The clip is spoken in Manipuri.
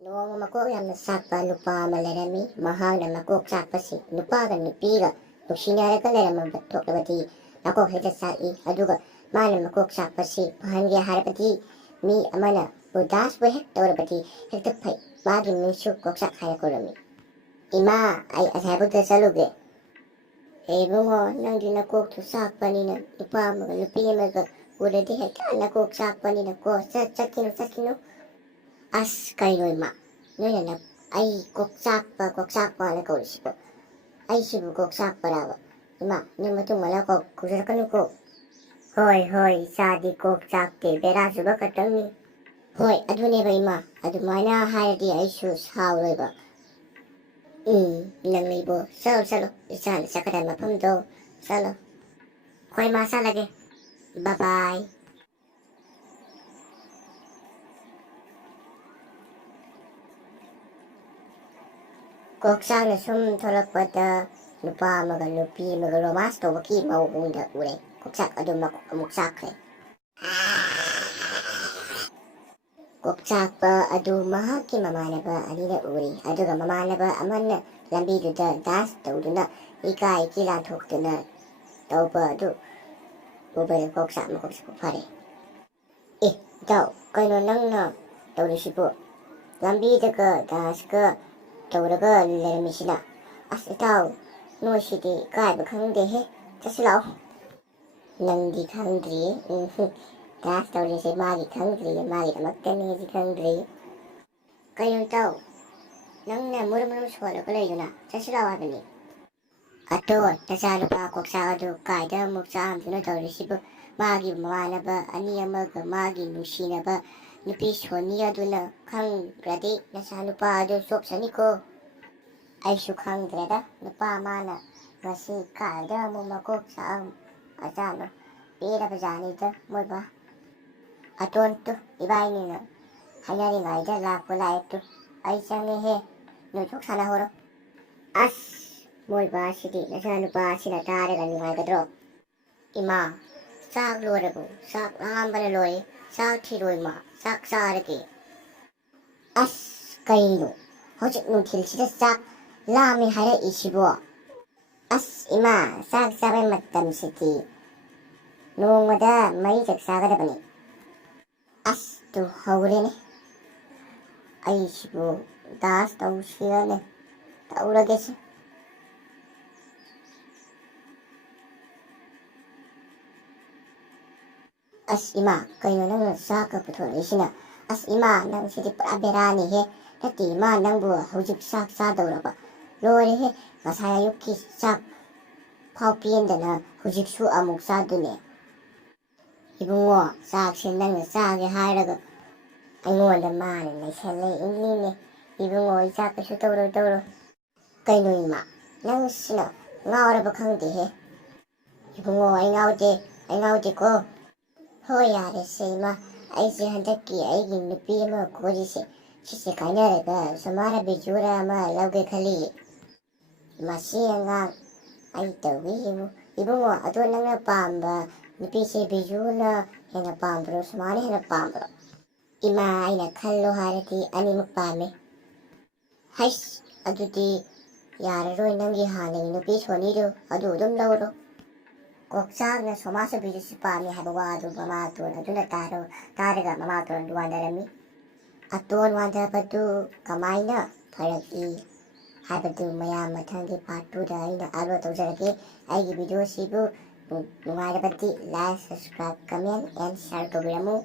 Noong makok yamna sakpa nupa ama lerami mahagna makok sakpasi nupaga nupiga nuksinaraga lerama batok makok heda saki aduga mana makok sakpasi pahangi harapati mi amana budas bo hek tawrapati hekta pai magi minsu kok sak haya korami ima ay ashabuta saluge ebungo nangdi nakok tu sakpanina nupa amaga nupi amaga uradi hekta nakok sakpanina ko sakino as kainoy ma noy na ay koksak pa na kaulisipo ay sibu koksak parawa ima nung matung malako kusarkanu ko hoy sadi koksak te bera suba katangni hoy adune ba ima adumana hayadi ay su hawloy ba nang libo salo isan sakatan mapamdo salo hoy masalage bye bye. koksak na sum tholakpada nupa amaga nupi amaga romas tawaki mauunda ure koksak adu amuk sakre koksak pa adu mahaki mamanaba anina uri aduga mamanaba amanna lambiduda das tawduna ikai kilan thokduna tawba adu ubare koksak makoksak pare daw kaino nangna tawrisipo lambidaga daska tawraga leramisina as itaw noisidi kaiba khangdehe chasilao nangdi khangdri das tawrise magi khangdri magi damaktani ji khangdri kayon taw nangna murum swalaga layuna chasilao habani ato tasalupa koksagadu kaida muksam tuna tawrisibu magi mamanaba ani amaga magi nusinaba nupi soni aduna khangradi nasanupa adu sopsaniko aishu khangdreda nupa mana ngasi kaida mu makok saam ajana pera bajanida moiba atontu ibainina hanyari ngaida lakula etu ai change he no chok sana horo as moiba sidi nasanupa sina tarega ningai ima sak lorabu sak ambana loi sak thiroi ma sak sarage as kaino hojik nuthilsida sak lami hare isibo as ima sak sabai matamsiti nongmada mari jak sagadabani as tu haurene aisibo das tawsirane tawragesi as ima kaino nang saka puthorishina as ima nang sidi pura berani he tati ima nang bu hojik sak sadawraba lore he masaya yuki sak phau piendana hojik su amuk sadune ibungo sak sin nang sage hairaga aingonda mane naisale inline ibungo isak su tawro kaino ima nang sina ngawraba khangde he ibungo ai ngawde ko hoy yarese ima aise handaki aigi nupi ama korise sise kainaraga samara bijura ama lauge khali masi angang ai tawi ibungo ado nangna pamba nupi se bijuna hena pambro samara hena pambro ima aina khallo harati animak pame hais adudi yararoi nangi hanagi nupi soniru adu udum lawro koksagna somasa bijusi pami haba wadu mamaton aduna taraga mamaton duwandarami aton wandarabadu kamaina faraki habadu mayam mathangi part 2 da aina aro tawjarage aigi video sibu nungairabadi like subscribe comment and share tawbiramu